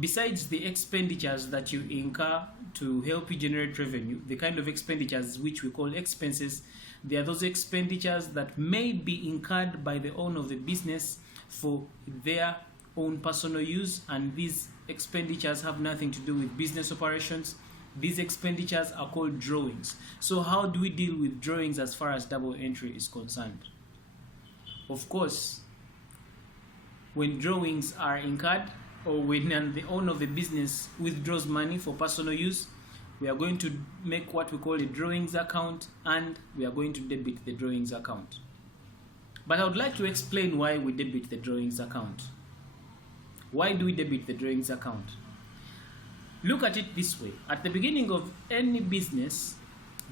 besides the expenditures that you incur to help you generate revenue, the kind of expenditures which we call expenses, there are those expenditures that may be incurred by the owner of the business for their own personal use, and these expenditures have nothing to do with business operations. These expenditures are called drawings. So how do we deal with drawings as far as double entry is concerned? Of course, when drawings are incurred, or when the owner of the business withdraws money for personal use, we are going to make what we call a drawings account, and we are going to debit the drawings account. But I would like to explain why we debit the drawings account. Why do we debit the drawings account? Look at it this way. At the beginning of any business,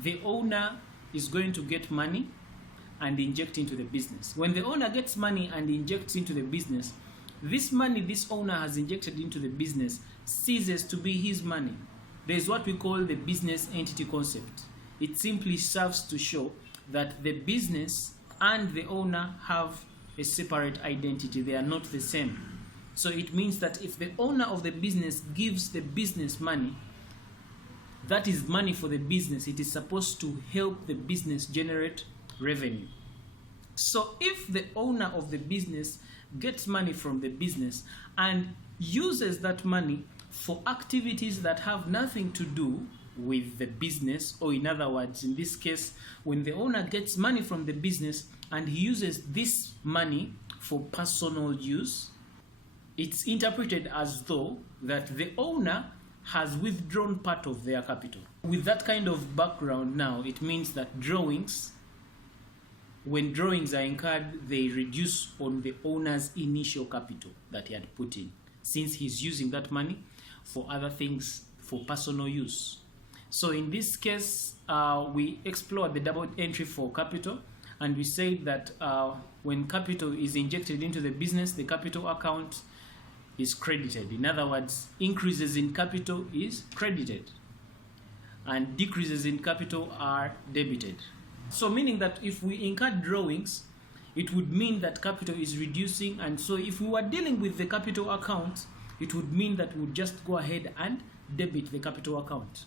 the owner is going to get money and inject into the business. When the owner gets money and injects into the business, this money this owner has injected into the business ceases to be his money. There is what we call the business entity concept. It simply serves to show that the business and the owner have a separate identity. They are not the same. So it means that if the owner of the business gives the business money, that is money for the business. It is supposed to help the business generate revenue. So if the owner of the business gets money from the business and uses that money for activities that have nothing to do with the business, or in other words, in this case, when the owner gets money from the business and he uses this money for personal use, it's interpreted as though that the owner has withdrawn part of their capital. With that kind of background now, it means that drawings, when drawings are incurred, they reduce on the owner's initial capital that he had put in, since he's using that money for other things, for personal use. So in this case, we explored the double entry for capital, and we said that when capital is injected into the business, the capital account is credited. In other words, increases in capital is credited and decreases in capital are debited. So meaning that if we incur drawings, it would mean that capital is reducing, and so if we were dealing with the capital account, it would mean that we would just go ahead and debit the capital account.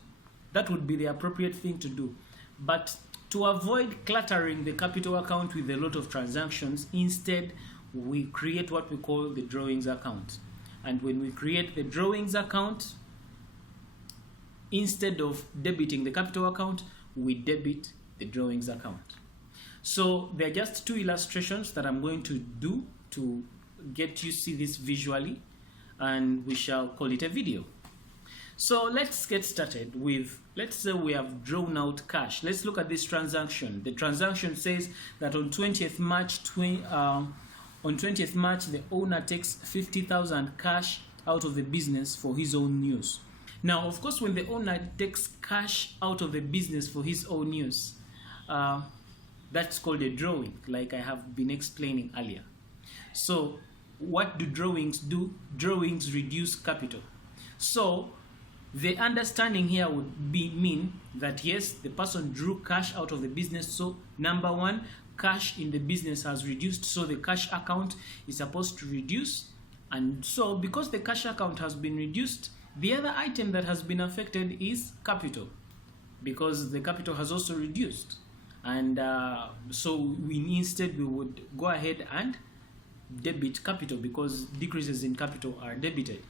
That would be the appropriate thing to do. But to avoid cluttering the capital account with a lot of transactions, instead we create what we call the drawings account. And when we create the drawings account, instead of debiting the capital account, we debit the drawings account. So there are just two illustrations that I'm going to do to get you see this visually, and we shall call it a video. So let's get started with, let's say we have drawn out cash. Let's look at this transaction. The transaction says that on 20th March, the owner takes 50,000 cash out of the business for his own use. Now, of course, when the owner takes cash out of the business for his own use, that's called a drawing, like I have been explaining earlier. So what do drawings do? Drawings reduce capital. So the understanding here would mean that yes, the person drew cash out of the business. So number one, cash in the business has reduced, so the cash account is supposed to reduce. And so because the cash account has been reduced, the other item that has been affected is capital, because the capital has also reduced. And so we would go ahead and debit capital, because decreases in capital are debited.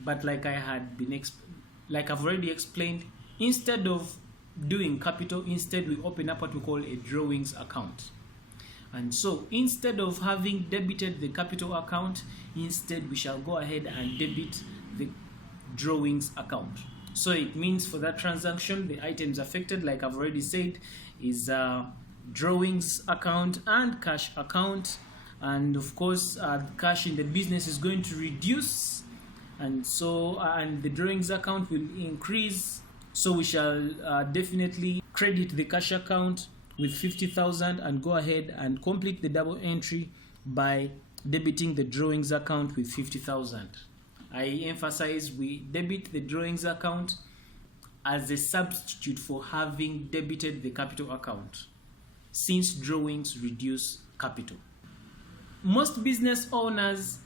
But like I've already explained, instead of doing capital, instead we open up what we call a drawings account. And so instead of having debited the capital account, instead we shall go ahead and debit the drawings account. So it means for that transaction, the items affected, like I've already said, is drawings account and cash account. And of course, cash in the business is going to reduce, and so and the drawings account will increase. So we shall definitely credit the cash account with 50,000 and go ahead and complete the double entry by debiting the drawings account with 50,000. I emphasize we debit the drawings account as a substitute for having debited the capital account, since drawings reduce capital. Most business owners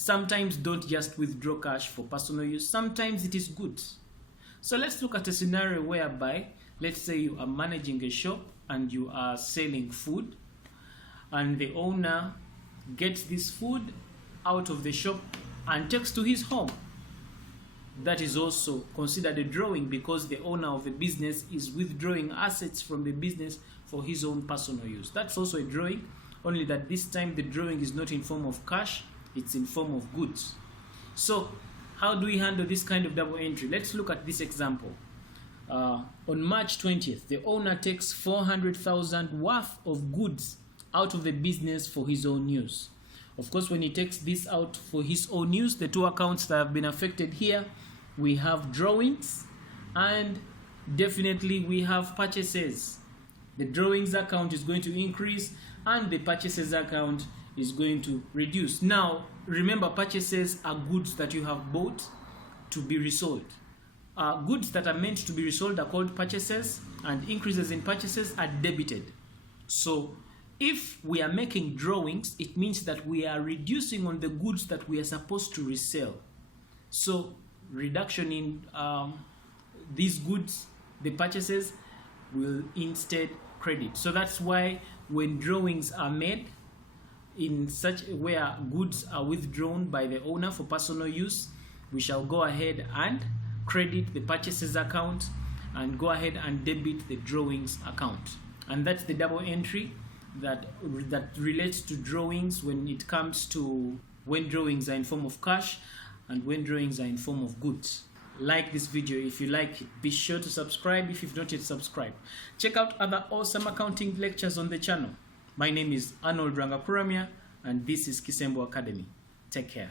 Sometimes don't just withdraw cash for personal use. Sometimes it is goods. So let's look at a scenario whereby, let's say you are managing a shop and you are selling food, and the owner gets this food out of the shop and takes to his home. That is also considered a drawing, because the owner of the business is withdrawing assets from the business for his own personal use. That's also a drawing, only that this time the drawing is not in form of cash, it's in form of goods. So how do we handle this kind of double entry? Let's look at this example. On March 20th, the owner takes 400,000 worth of goods out of the business for his own use. Of course, when he takes this out for his own use, the two accounts that have been affected here, we have drawings and definitely we have purchases. The drawings account is going to increase and the purchases account is going to reduce. Now, remember, purchases are goods that you have bought to be resold. Goods that are meant to be resold are called purchases, and increases in purchases are debited. So if we are making drawings, it means that we are reducing on the goods that we are supposed to resell. So reduction in these goods, the purchases, will instead credit. So that's why when drawings are made in such where goods are withdrawn by the owner for personal use, we shall go ahead and credit the purchases account and go ahead and debit the drawings account. And that's the double entry that relates to drawings when it comes to when drawings are in form of cash and when drawings are in form of goods. Like this video if you like it. Be sure to subscribe if you've not yet subscribed. Check out other awesome accounting lectures on the channel. My name is Arnold Rangakuramia and this is Kisembo Academy. Take care.